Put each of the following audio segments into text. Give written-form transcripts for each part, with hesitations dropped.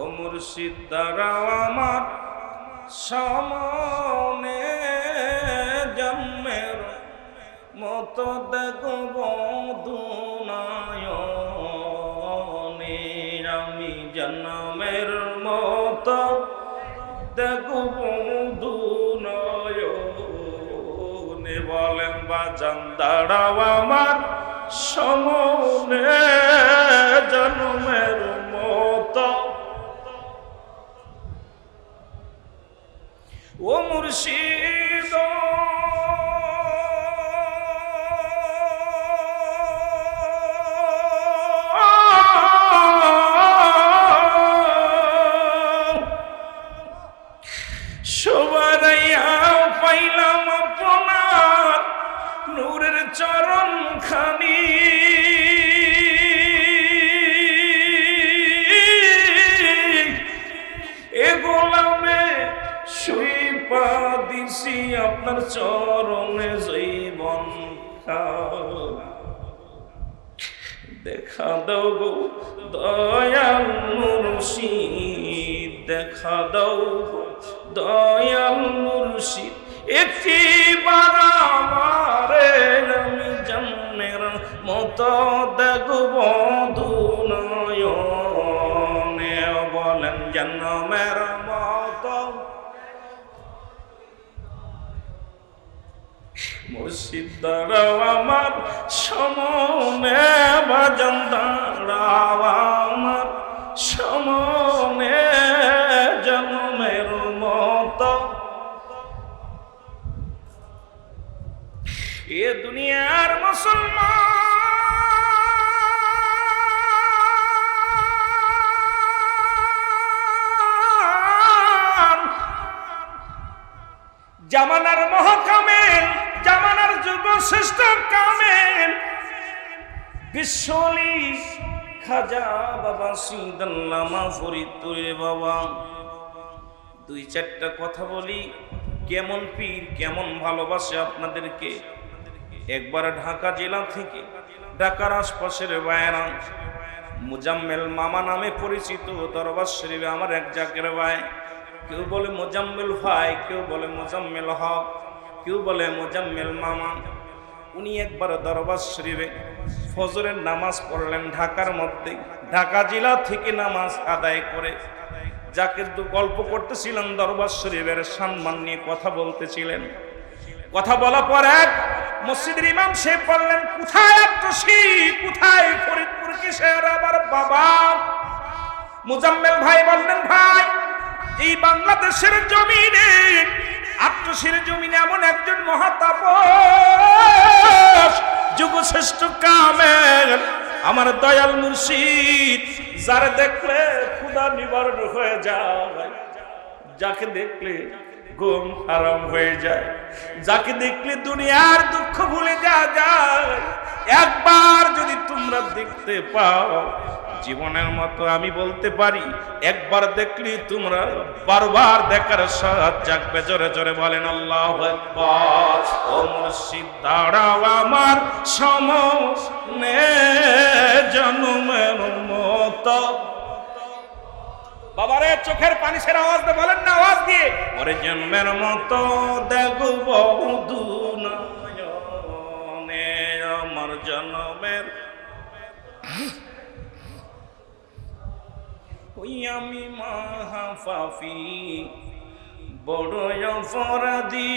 ও মুর্শিদ দাঁড়াও আমার সামনে, জন্মের মতো দেখব দুনয়নে, আমি জন্মের মতো দেখব দুনয়নে। বলেন বাজান দাঁড়াও আমার সামনে, জন্মের মতো। ও মুর্শিদ সবার পাইলাম আপনার নূরের চরণ খানি, এ গোলামে শুইপা দিছি আপনার চরণে জীবন। দেখা দাও গো দয়াল মুর্শিদ, দেখা দাও গো দয়াল মুর্শিদ, একটিবার আমারে আমি জন্মের মতো দেখব দুনয়নে। বলেন জন্মের মতো। মুর্শিদ দাঁড়াও আমার সামনে, বাজান দাঁড়াও আমার সামনে, জন্মের মতো। এ দুনিয়ার মুসলমান জামানার মহাকামেল, জামানার যুগ শ্রেষ্ঠ কামেল বিশ্বলি খাজা বাবা সিদ্দাল্লামা ফরিদপুরের বাবা। দুই চারটা কথা বলি, কেমন পীর কেমন ভালোবাসে আপনাদেরকে। একবার ঢাকা জেলা থেকে, ঢাকার আশপাশের বায়রা, মুজাম্মেল মামা নামে পরিচিত দরবার শরীফে আমার এক জাকের ভাই, কেউ বলে মোজাম্মেল ভাই, কেউ বলে মোজাম্মেল হক, কেউ বলে মোজাম্মেল মামা। উনি একবার দরবার শরীফে ফজরের নামাজ পড়লেন ঢাকার মধ্যে, ঢাকা জেলা থেকে নামাজ আদায় করে যাকে গল্প করতেছিলেন দরবার শরীফের সম্মান নিয়ে কথা বলতেছিলেন। কথা বলা পর এক মসজিদের ইমাম সে বললেন, কোথায় আত্মসী, কোথায় ফরিদপুর কিসের আবার বাবা? মুজাম্মেল ভাই বললেন, ভাই এই বাংলাদেশের জমিনে, আত্মসীর জমিনে এমন একজন মহাতাপস যুগশ্রেষ্ঠ কামেল আমার দয়াল মুর্শিদ, যারে দেখলে ক্ষুধা নিবারণ হয়ে যায়, যাকে দেখলে ঘুম হারাম হয়ে যায়, যাকে দেখলে দুনিয়ার দুঃখ ভুলে যাওয়া যায়। একবার যদি তোমরা দেখতে পাও, জীবনের মতো আমি বলতে পারি একবার দেখলি তোমরা বারবার দেখার সাথ জাগবে। জোরে জোরে বলেন আল্লাহু আকবার। ও মুর্শিদ দাঁড়াও আমার সামনে, জন্মের মতো। বাবারে চোখের পানি ছেড়ে আওয়াজ দিয়ে বলেন না, আওয়াজ দিয়ে, ওরে জন্মের মতো দেখব দুনয়নে, আমার জন্মের। ওই আমি মাহাফাফি বড় অপরাধী,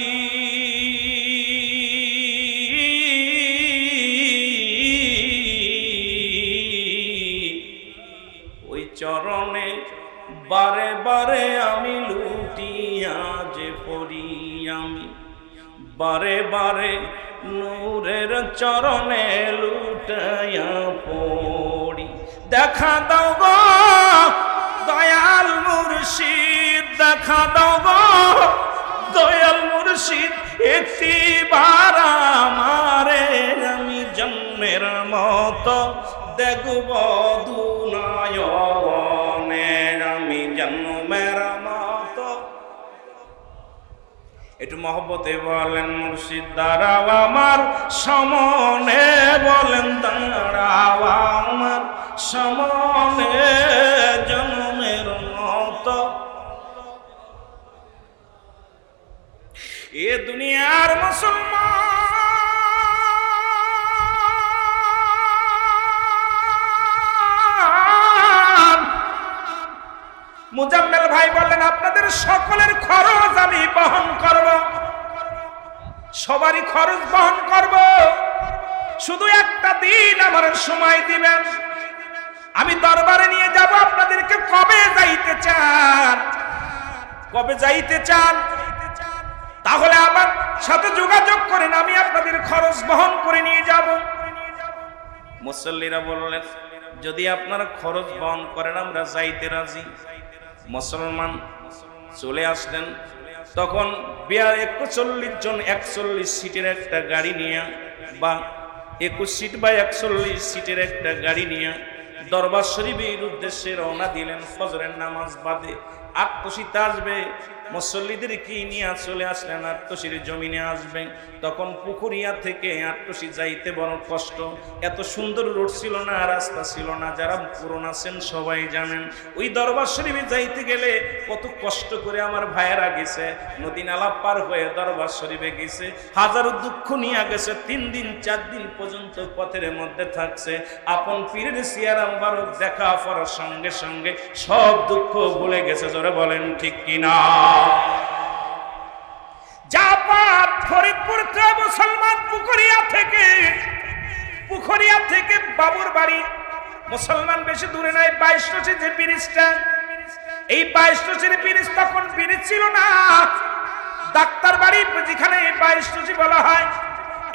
ওই চরণে বারে বারে আমি লুটিয়া যে পড়ি, আমি বারে বারে নূরের চরণে লুটাইয়া পড়ি। দেখা দাও গো দয়াল মুর্শিদ, দেখা দাও গো দয়াল মুর্শিদ, একটিবার আমারে আমি জন্মের মতো দেখব দুনয়নে, আমি জন্মের মতো। একটু মহব্বতে বলেন মুর্শিদ দাঁড়াও আমার সামনে, বলেন দাঁড়াও আমার সামনে, জন্মের এ দুনিয়ার মুসলমান। মুজাম্মেল ভাই বললেন, আপনাদের সকলের খরচ আমি বহন করব, সবারই খরচ বহন করব, শুধু একটা দিন আমার সময় দিবেন, আমি দরবারে নিয়ে যাব। আপনাদেরকে কবে যাইতে চান? কবে যাইতে চান? তাহলে আমার সাথে যোগাযোগ করেন, আমি আপনাদের খরচ বহন করে নিয়ে যাব। মুসল্লিরা বললেন, যদি আপনারা খরচ বহন করেন আমরা যাইতে রাজি। মুসলমান চলে আসলেন। তখন 41 জন 41 সিটের একটা গাড়ি নিয়ে, বা 21 সিট বা 41 সিটের একটা গাড়ি নিয়ে দরবার শরীফের উদ্দেশ্যে রওনা দিলেন। ফজরের নামাজ বাদে আটশিতে আসবে, মুসল্লিদের কি নিয়ে চলে আসলেন আটশির জমিনে আসবে। তখন পুকুরিয়া থেকে আটশি যাইতে বড় কষ্ট, এত সুন্দর রোড ছিল না, রাস্তা ছিল না। যারা পুরনো আছেন সবাই জানেন, ওই দরবার শরীফে যাইতে গেলে কত কষ্ট করে আমার ভাইয়েরা গেছে, নদী নালা পার হয়ে দরবার শরীফে গেছে, হাজারো দুঃখ নিয়ে গেছে, 3 দিন 4 দিন পর্যন্ত পথের মধ্যে থাকছে। আপন পীরের সিয়ারা মুবারক দেখা পড়ার সঙ্গে সঙ্গে সব দুঃখ ভুলে গেছে। জোরে বলেন ঠিক কিনা? জাপার ফরিদপুর থেকে মুসলমান পুকুরিয়া থেকে বাবুর বাড়ি, মুসলমান বেশি দূরে নাই, 22 যে ব্রিজটা, এই 22 ব্রিজ তখন ব্রিজ ছিল না। ডাক্তার বাড়ি যেখানে 22 বলা হয়,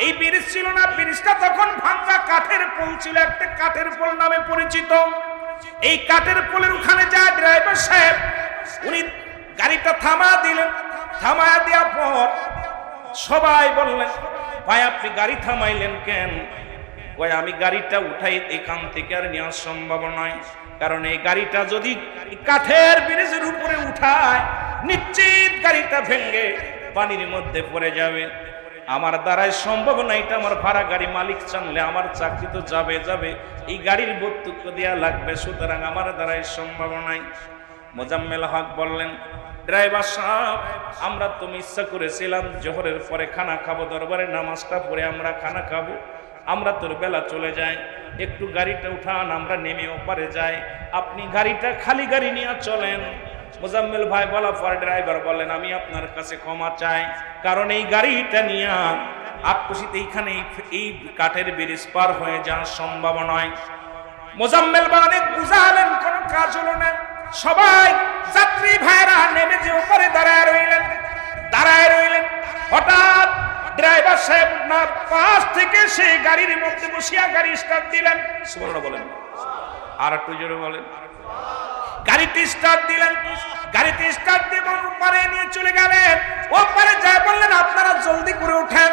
এই ব্রিজ ছিল না। ব্রিজটা তখন ভাঙ্গা কাঠের পোল ছিল, একটা কাঠের পোল নামে পরিচিত। এই কাঠের পোলের ওখানে যায় ড্রাইভার সাহেব, উনি গাড়িটা থামা দিলেন। থামায়া দেওয়ার পর সবাই বললেন, ভাই আপনি গাড়ি থামাইলেন কেন? কয় আমি গাড়িটা উঠাই এখান থেকে আর নেওয়া সম্ভব নয়, কারণ এই গাড়িটা যদি কাঠের ব্রিজের উপরে উঠায় নিশ্চিত গাড়িটা ভেঙে পানির মধ্যে পড়ে যাবে। আমার দ্বারাই সম্ভব না, এটা আমার ভাড়া গাড়ি, মালিক জানলে আমার চাকরি তো যাবে, এই গাড়ির বর্তুক্য দেওয়া লাগবে, সুতরাং আমার দ্বারাই সম্ভব নাই। মোজাম্মেল হক বললেন, ড্রাইভার সাহেব আমরা তো ইচ্ছা করেছিলাম জোহরের পরে খানা খাবো, দরবারে নামাজটা পড়ে আমরা খানা খাবো, আমরা তোর বেলা চলে যাই, একটু গাড়িটা উঠান, আমরা নেমে ওপারে যাই, আপনি গাড়িটা খালি গাড়ি নিয়ে চলেন। মোজাম্মেল ভাই বলা পরে ড্রাইভার বললেন, আমি আপনার কাছে ক্ষমা চাই, কারণ এই গাড়িটা নিয়ে আটশিতে এইখানে এই কাঠের ব্রিজ পার হয়ে যাওয়া সম্ভব নয়। মোজাম্মেল অনেক বুঝালেন, কোনো কাজ হলো না। সবাই যাত্রী ভাইরা নেমে যে উপরে দাঁড়ায় রইলেন। হঠাৎ ড্রাইভার সাহেব না পাশ থেকে সেই গাড়ির মধ্যে বসিয়া গাড়ি স্টার্ট দিলেন। সুবহানাল্লাহ বলেন, আর একটু জোরে বলেন। গাড়িটি স্টার্ট দিলেন, গাড়িতে স্টার্ট দিয়ে উপরে নিয়ে চলে গেলেন। ওপারে যায় বললেন, আপনারা জলদি করে উঠেন।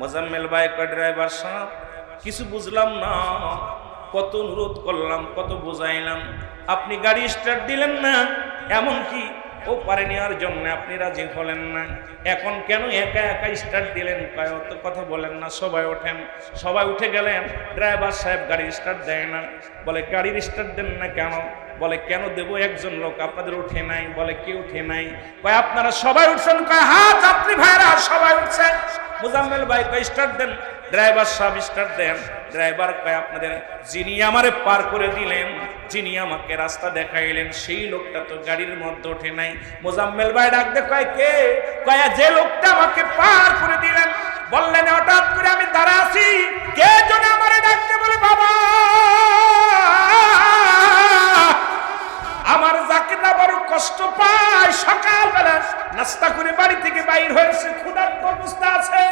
মোজাম্মেল ভাই কয়, ড্রাইভার সাহেব কিছু বুঝলাম না, কত অনুরোধ করলাম, কত বোঝাইলাম, আপনি গাড়ি স্টার্ট দিলেন না, এমনকি ও পারে নেওয়ার জন্য আপনি রাজি হলেন না, এখন কেন একা একা স্টার্ট দিলেন? কয় অত কথা বলেন না, সবাই ওঠেন। সবাই উঠে গেলেন। ড্রাইভার সাহেব গাড়ি স্টার্ট দেয় না। বলে গাড়ির স্টার্ট দেন না কেন? বলে কেন দেবো, একজন লোক আপনাদের উঠে নাই। বলে কে উঠে নাই? কয় আপনারা সবাই উঠছেন? কয় হ্যাঁ যাত্রী ভাইরা সবাই উঠছেন। মুজাম্মেল ভাই কয় স্টার্ট দেন। ড্রাইভার সাহেব স্টার্ট দেন। ড্রাইভার কয় আপনাদের যিনি আমারে পার করে দিলেন, যিনি আমাকে রাস্তা দেখাইলেন, সেই লোকটা তো গাড়ির মধ্যে ওঠে নাই। মোজাম্মেল ভাই ডাক দে, কয় কে? কয় যে লোকটা আমাকে পার করে দিলেন। বললেন হঠাৎ করে আমি দাঁড়া আছি, কে যেন আমারে ডাকতে বলে, বাবা আমার জাকিরটা বড় কষ্ট পায়, সকালবেলা নাস্তা করে বাড়ি থেকে বাইর হয়েছে, ক্ষুধার্ত অবস্থা আছে,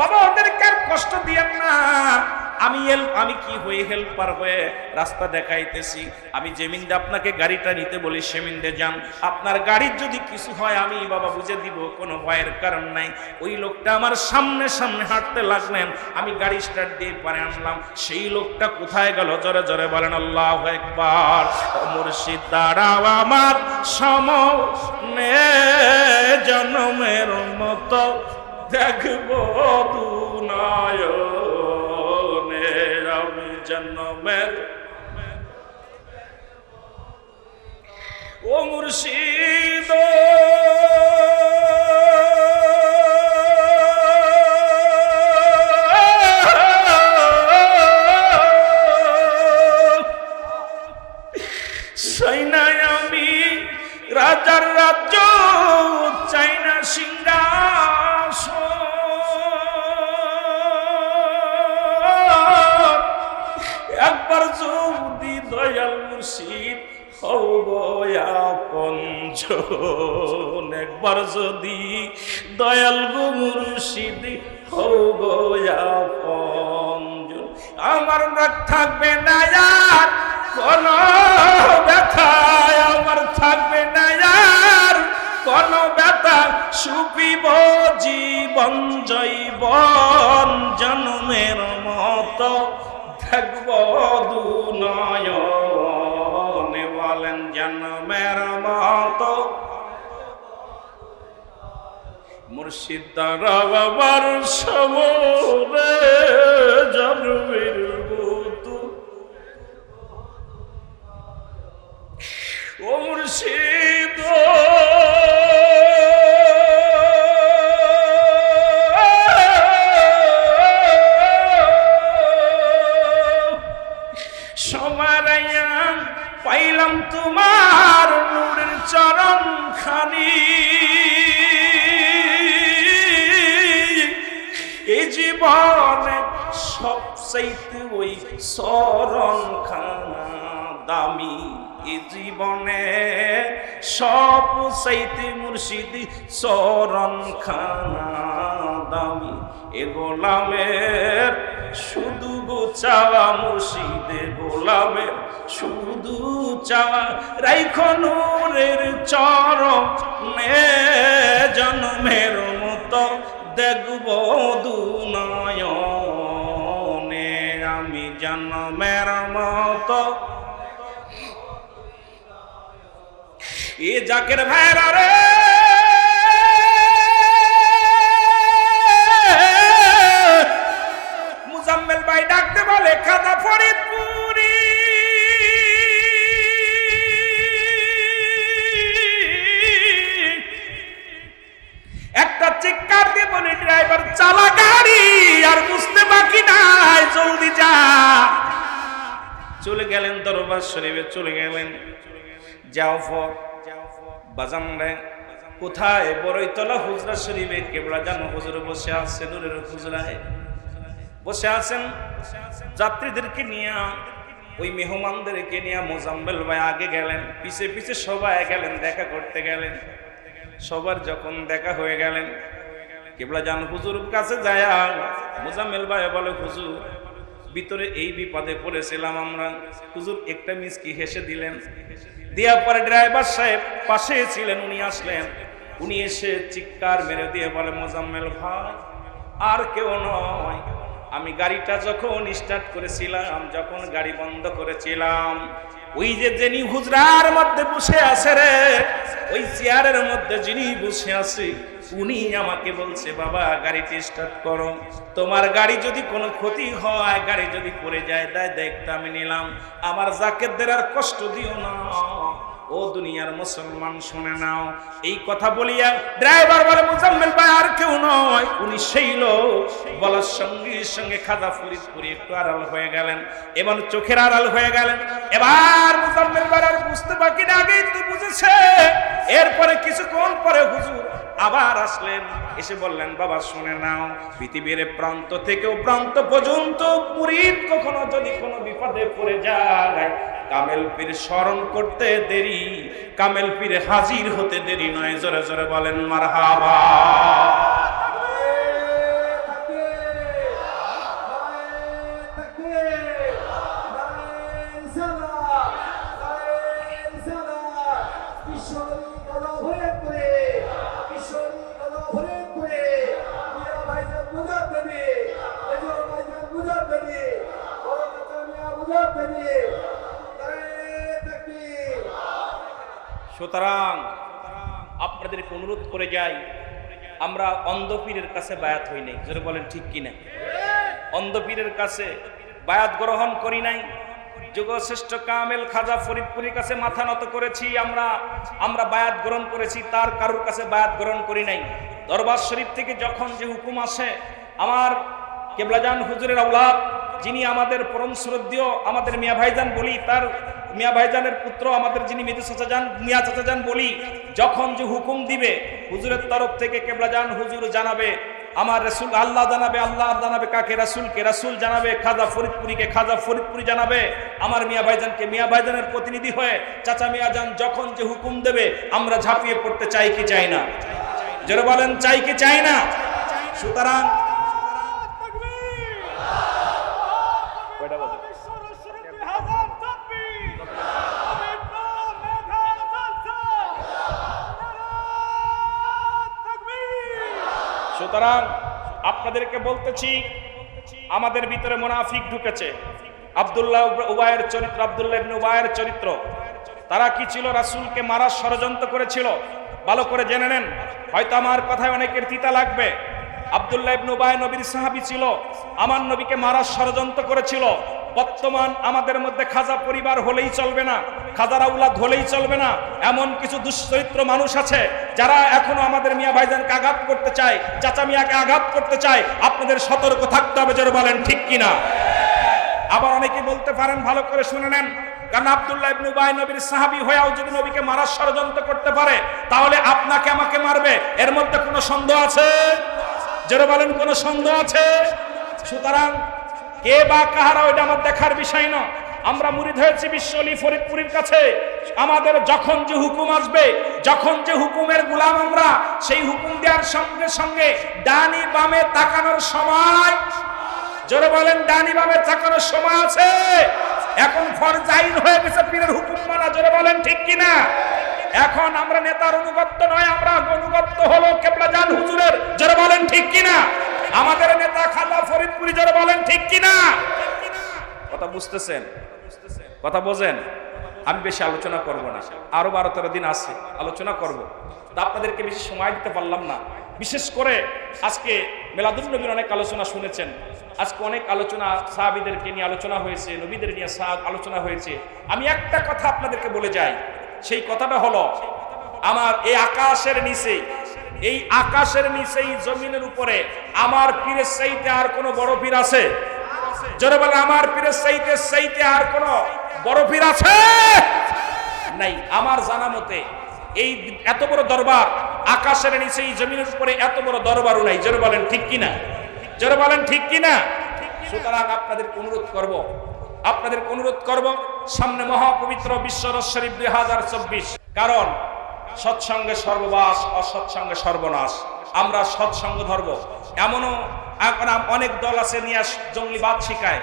বাবা ওদেরকে আর কষ্ট দিয়েন না। আমি কি হয়ে হেল্পার হয়ে রাস্তা দেখাইতেছি, আমি যেমিন্দে আপনাকে গাড়িটা নিতে বলি সেমিন্দে যান, আপনার গাড়ির যদি কিছু হয় আমি বাবা বুঝে দিব, কোনো ভয়ের কারণ নাই। ওই লোকটা আমার সামনে সামনে হাঁটতে লাগলেন, আমি গাড়ি স্টার্ট দিয়ে পারে আনলাম। সেই লোকটা কোথায় গেল? জোরে জোরে বলেন আল্লাহু আকবার। মুর্শিদ দাঁড়াও আমার সামনে, জন্মের মতো দেখবো দুনায়নে, আমি জন্মের ও মুর্শিদ চাই না আমি রাজার রাজ্য, চাই না সিংহাসন, একবার যদি দয়াল মুর্শিদ হও গো আপনজন, একবার যদি দয়াল গো মুর্শিদ হও গো আপনজন, আমার রাগ থাকবে না আর কোন ব্যথা, আমার থাকবে না আর কোন ব্যথা, সুপিব জীবন জৈবন জন্মের মতো থাকব দুনয়নে, বলেন জন্মের মতো। মুর্শিদ তারা বাবার সমরে জন্মের মতো, ও মুর্শিদ সমারাইয়া পাইলাম তোমার নূরের চরণ খানি, এই জীবনে সবচাইতে ওই চরণ খানা দামি, এই জীবনে সব চাইতে মুর্শিদি চরণ খানা দামি, এ গোলামের শুধু চাওয়া মুর্শিদে গোলামের শুধু চাওয়া, রাইখো নূরের চরণে জন্মের মতো দেখব দুনয়নে, আমি জন্মের মতো। এ জাকের ভাইরা রে, মুজাম্মেল ভাই ডাকতে বলে খাজা ফরিদপুরি, একটা চিৎকার দিয়ে বলে ড্রাইভার চালা গাড়ি, আর বুঝতে বাকি নাই জলদি যা। চলে গেলেন দরবার শরীফে, চলে গেলেন। যাও ফর বাজান রে, কোথায়? বড়ইতলা হুজরা শরীফে কেবলা জানো হুজুর বসে আছে, নূরের হুজরায় বসে আছেন। যাত্রীদেরকে নিয়ে, ওই মেহমানদেরকে নিয়ে মোজাম্মেল ভাই আগে গেলেন, পিছে পিছে সবাই গেলেন, দেখা করতে গেলেন। সবার যখন দেখা হয়ে গেলেন, কেবলা জান হুজুর কাছে যায়, মোজাম্মেল ভাই বলে হুজুর ভিতরে এই বিপদে পড়েছিলাম আমরা। হুজুর একটা মিষ্টি হেসে দিলেন, দেওয়ার পরে ড্রাইভার সাহেব পাশে ছিলেন, উনি আসলেন। উনি এসে চিৎকার মেরে দিয়ে বলে মোজাম্মেল ভাই আর কেউ নয়, আমি গাড়িটা যখন স্টার্ট করেছিলাম, যখন গাড়ি বন্ধ করেছিলাম, ওই যে যিনি হুজরার মধ্যে বসে আছে রে, ওই চেয়ারের মধ্যে যিনি বসে আছে, উনি আমাকে বলছে বাবা গাড়িটি স্টার্ট করো, তোমার গাড়ি যদি কোনো ক্ষতি হয়, গাড়ি যদি পড়ে যায়, দায় দায়িত্ব আমি নিলাম, আমার জাকেরদের আর কষ্ট দিও না। ও দুনিয়ার মুসলমান শুনে নাও, এই কথা বলিয়া ড্রাইভার বলে মুজাম্মেল ভাই আর কেউ নয়, উনি সেই লোক। বলার সঙ্গে সঙ্গে খাজা ফরিদপুরি একটু আড়াল হয়ে গেলেন, এবং চোখের আড়াল হয়ে গেলেন। এবার মুজাম্মেল ভাই আর বুঝতে বাকি না, আগেই তো বুঝেছে। এরপরে কিছুক্ষণ পরে হুজুর আবার আসলেন, এসে বললেন বাবা শুনে নাও, পৃথিবীর প্রান্ত থেকেও প্রান্ত পর্যন্ত মুরিদ কখনো যদি কোনো বিপদে পড়ে যায়, কামেল পীর স্মরণ করতে দেরি, কামেল পীর হাজির হতে দেরি নয়। জোরে জোরে বলেন মারহাবা। সুতরাং আপনাদেরকে অনুরোধ করে যাই, আমরা অন্ধ পীরের কাছে বায়াত হই নাই। জোরে বলেন ঠিক কিনা? অন্ধ পীরের কাছে বায়াত গ্রহণ করি নাই। যুগশ্রেষ্ঠ কামেল খাজা ফরিদপুরের কাছে মাথা নত করেছি, আমরা বায়াত গ্রহণ করেছি, তার কারোর কাছে বায়াত গ্রহণ করি নাই। দরবার শরীফ থেকে যখন যে হুকুম আসে, আমার কেবলাজান হুজুরের আওলাদ যিনি আমাদের পরম শ্রদ্ধেয় আমাদের মিয়া ভাইজান বলি, তার মিয়া ভাইজানের পুত্র আমাদের যিনি মেজু চাচা যান, মিয়া চাচা যান বলি, যখন যে হুকুম দিবে হুজুরের তরফ থেকে কেবলা যান হুজুর জানাবে, আমার রাসূল আল্লাহ জানাবে, আল্লাহ জানাবে কাকে, রাসূলকে, রাসূল জানাবে খাজা ফরিদপুরীকে, খাজা ফরিদপুরি জানাবে আমার মিয়া ভাইজানকে, মিয়া ভাইজানের প্রতিনিধি হয়ে চাচা মিয়া যান যখন যে হুকুম দেবে আমরা ঝাঁপিয়ে পড়তে চাই কি চাই না? যারা বলেন চাই কি চাই না? সুতরাং সুতরাং আপনাদেরকে বলতেছি, আমাদের ভিতরে মুনাফিক ঢুকেছে। আব্দুল্লাহ উবায়ের চরিত্র, আব্দুল্লাহ ইবনে উবায়ের চরিত্র, তারা কি ছিল? রাসূলকে মারার ষড়যন্ত্র করেছিল। ভালো করে জেনে নেন, হয়তো আমার কথায় অনেকের তিতা লাগবে। আব্দুল্লাহ ইবনে উবায় নবীর সাহাবী ছিল, আমার নবীকে মারার ষড়যন্ত্র করেছিল। বর্তমান আমাদের মধ্যে খাজা পরিবার হলেই চলবে না, খাজার আউলাদ হলেই চলবে না, এমন কিছু দুশ্চরিত্র মানুষ আছে যারা এখনো আমাদের মিয়া ভাইজানকে আঘাত করতে চায়, চাচা মিয়াকে আঘাত করতে চায়। আপনাদের সতর্ক থাকতে হবে, যারা বলেন ঠিক কিনা। আবার অনেকে বলতে পারেন, ভালো করে শুনে নেন, কারণ আব্দুল্লাহ ইবনে উবাই নবীর সাহাবী হয়েও যদি নবীকে মারার ষড়যন্ত্র করতে পারে, তাহলে আপনাকে আমাকে মারবে, এর মধ্যে কোনো সন্দেহ আছে? যারা বলেন কোনো সন্দেহ আছে? সুতরাং কে বা কাহারা ওইটা আমার দেখার বিষয় না। আমরা মুরিদ হয়েছি বিশ্ব আলী ফরিদপুরীর কাছে। আমাদের যখন যে হুকুম আসবে, যখন যে হুকুমের গোলাম আমরা, সেই হুকুম দেওয়ার সঙ্গে সঙ্গে ডানি বামে তাকানোর সময়, জোরে বলেন ডানি বামে তাকানোর সময় আছে। এখন ফরজ আইন হয়ে গেছে পীরের হুকুম মানা, জোরে বলেন ঠিক কিনা। এখন আমরা নেতার অনুগত্য নয়, আমরা অনুগত্য হলো কেবলা জান হুজুরের, জোরে বলেন ঠিক কিনা। আমাদের নেতা খাজা ফরিদপুরি, জোরে বলেন ঠিক কিনা। কথা বুঝতেছেন? কথা বোঝেন? আমি বেশি আলোচনা করব না, আরো 12-13 দিন আছে আলোচনা করব, তা আপনাদেরকে বেশি সময় দিতে পারলাম না। বিশেষ করে আজকে মিলাদুন নবীর অনেক আলোচনা শুনেছেন, আজকে অনেক আলোচনা সাহাবীদেরকে নিয়ে আলোচনা হয়েছে, নবীদের নিয়ে আলোচনা হয়েছে। আমি একটা কথা আপনাদেরকে বলে যাই, সেই কথাটা হলো, আমার এই আকাশের নিচে, এই আকাশের নিচে, এই জমিনের উপরে আমার পীরের চাইতে আর কোন বড় পীর আছে? জোরে বলে, আমার পীরের চাইতে আর কোন বড় পীর আছে? নাই। আমার জানা মতে এই এত বড় দরবার আকাশের নিচে, এই জমিনের উপরে এত বড় দরবারও নাই। জোরে বলেন ঠিক কিনা। জোরে বলেন ঠিক কিনা। সুতরাং আপনাদেরকে অনুরোধ করব, সামনে মহাপবিত্র বিশ্ব রস শরীফ 2024, কারণ সৎসঙ্গে সর্ববাস, অসৎসঙ্গে সর্বনাশ। আমরা সৎসঙ্গ ধরব। এমনও অনেক দল আছে নিয়ে জঙ্গলিবাদ শিখায়,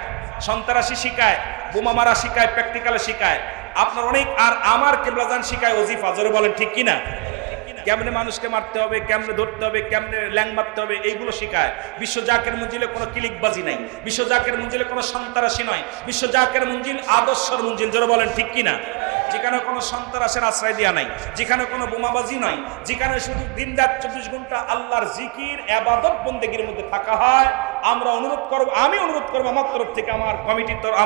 সন্ত্রাসী শিখায়, বোমা মারা শিখায়, প্র্যাকটিক্যালে শিখায়। আপনার অনেক, আর আমার কেবলাজান শিখায় ওজিফা। জোরে বলেন ঠিক কিনা। কেমনে মানুষকে মারতে হবে, কেমনে ধরতে হবে, কেমনে ল্যাং মারতে হবে, এইগুলো শিখায়। বিশ্ব জাকের মঞ্জিলে কোনো ক্লিকবাজি নাই, বিশ্ব জাকের মঞ্জিলে কোনো সন্ত্রাসী নয়, বিশ্ব জাকের মঞ্জিল আদর্শের মঞ্জিল। জোরে বলেন ঠিক কিনা। যেখানে কোনো সন্ত্রাসের আশ্রয় দেওয়া নাই, যেখানে কোনো বোমাবাজি নয়, যেখানে শুধু দিন-রাত 24 ঘন্টা আল্লাহর জিকির, ইবাদত, বন্দেগীর মধ্যে থাকা হয়। আমরা অনুরোধ করব, আমি অনুরোধ করব আমার তরফ থেকে, আমার কমিটির তরফ,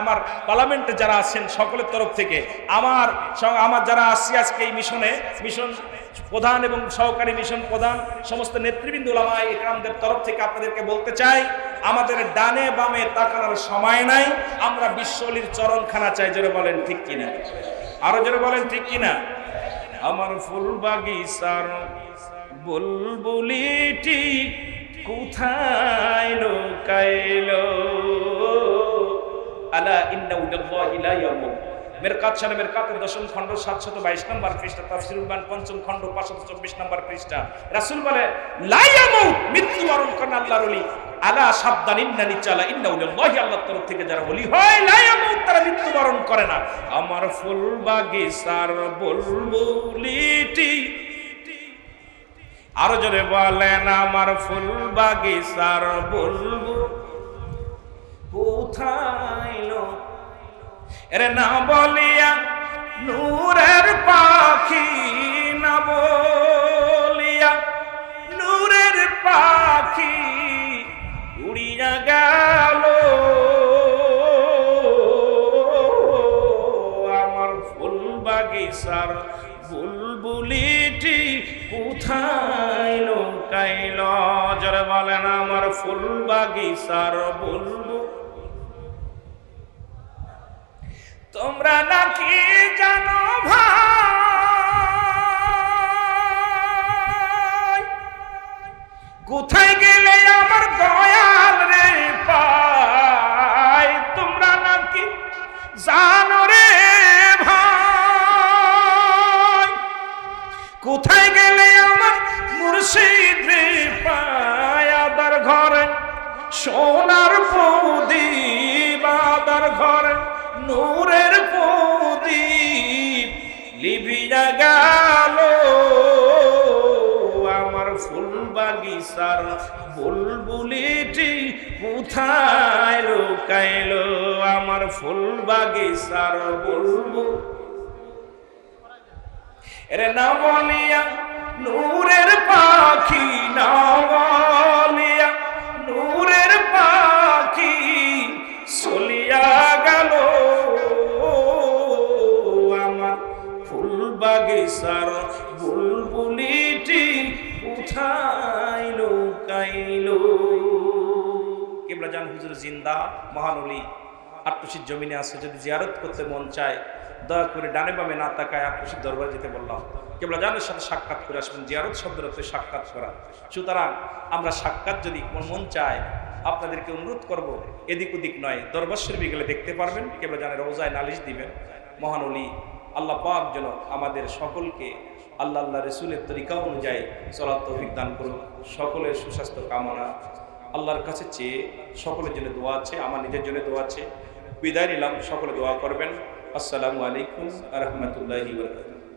আমার পার্লামেন্টে যারা আছেন সকলের তরফ থেকে, আমার যারা আসছি আজকে এই মিশন প্রধান এবং সহকারী মিশন প্রধান, সমস্ত নেতৃবৃন্দ, উলামা ইকরামদের তরফ থেকে আপনাদেরকে বলতে চাই, আমাদের ডানে বামে তাকানোর সময় নাই। আমরা বিশ্বলির চরণখানা চাই। জোরে বলেন ঠিক কিনা। আরো জোরে বলেন ঠিক কিনা। আমার ফুল বাগিচার বুলবুলিটি কোথায় লুকাইলো, আলা ইন্না উদাল্লাহি লা ইয়ামুত। মেরকাত শানে মেরকাতের 10ম খণ্ড 722 নম্বর পৃষ্ঠা, তাফসীরুল বায়ান 5ম খণ্ড 524 নম্বর পৃষ্ঠা। রাসূল বলে, লা ইয়ামুত, মৃত্যুবরণ করেন আল্লাহর ওলি। আলা সাবধান, ইন্না নিচালা ইন্না উদাল্লাহি, আল্লাহর তরফ থেকে যারা ওলি হয়, লা ইয়ামুত, তারা মৃত্যুবরণ করে না। আমার ফুল বাগিচার বুলবুলিটি, আরো জোরে বলেন, আমার ফুল বাগিচার বুলবুল কোথায় লো, এরে না বলিয়া নূরের পাখি, না বলিয়া নূরের পাখি উড়িয়া গেল। আমার ফুল বাগিচার বুলবুলিটি কোথায় লুকাইল। জোরে বলেন, আমার ফুল বাগিচার বুলবুল তোমরা নাকি জানো ভাই, কোথায় গেলে আমার দয়াল রে পাই? তোমরা নাকি জানো রে ভাই, কোথায় গেলে আমার মুর্শিদ রে পাই? আদার ঘরে সোনার প্রদীপ, আদার ঘরে নূরের প্রদীপ লিভিয়া গেল আমার ফুল বাগিচার বুলবুলিটি কোথায় লুকাইলো? আমার ফুল বাগিচার বুলবুল এরে না বলিয়া নূরের পাখি, না বলিয়া নূরের পাখি চলিয়া গেল আমার ফুল বাগিচার বুলবুলিটি কোথায় লুকাইলো? কিবলা জান হুজুর জিন্দা, মহান ওলি, আট্টুসির জমিনে আছে। যদি জিয়ারত করতে মন চায় দয়া করে ডানে বামে না তাকায় আট্টুসির দরবার যেতে বললাম। কিবলা জানের সাথে সাক্ষাৎ করে আসবেন। জিয়ারত শব্দের অর্থ সাক্ষাৎ করা। সুতরাং আমরা সাক্ষাৎ যদি মন চায় আপনাদেরকে অনুরোধ করব, এদিক ওদিক নয়, দরবার শরীফে গেলে দেখতে পারবেন। কিবলা জানের রওজায় নালিশ দিবেন। মহান ওলি আল্লাহ পাক যেন আমাদের সকলকে আল্লাহ আল্লাহ রসুলের তরিকা অনুযায়ী চলার তৌফিক দান করুন। সকলের সুস্বাস্থ্য কামনা আল্লাহর কাছে চেয়ে সকলের জন্য দোয়া আছে, আমার নিজের জন্য দোয়া আছে। বিদায় নিলাম, সকলে দোয়া করবেন। আসসালামু আলাইকুম ওয়া রাহমাতুল্লাহি ওয়া বারাকাতুহু।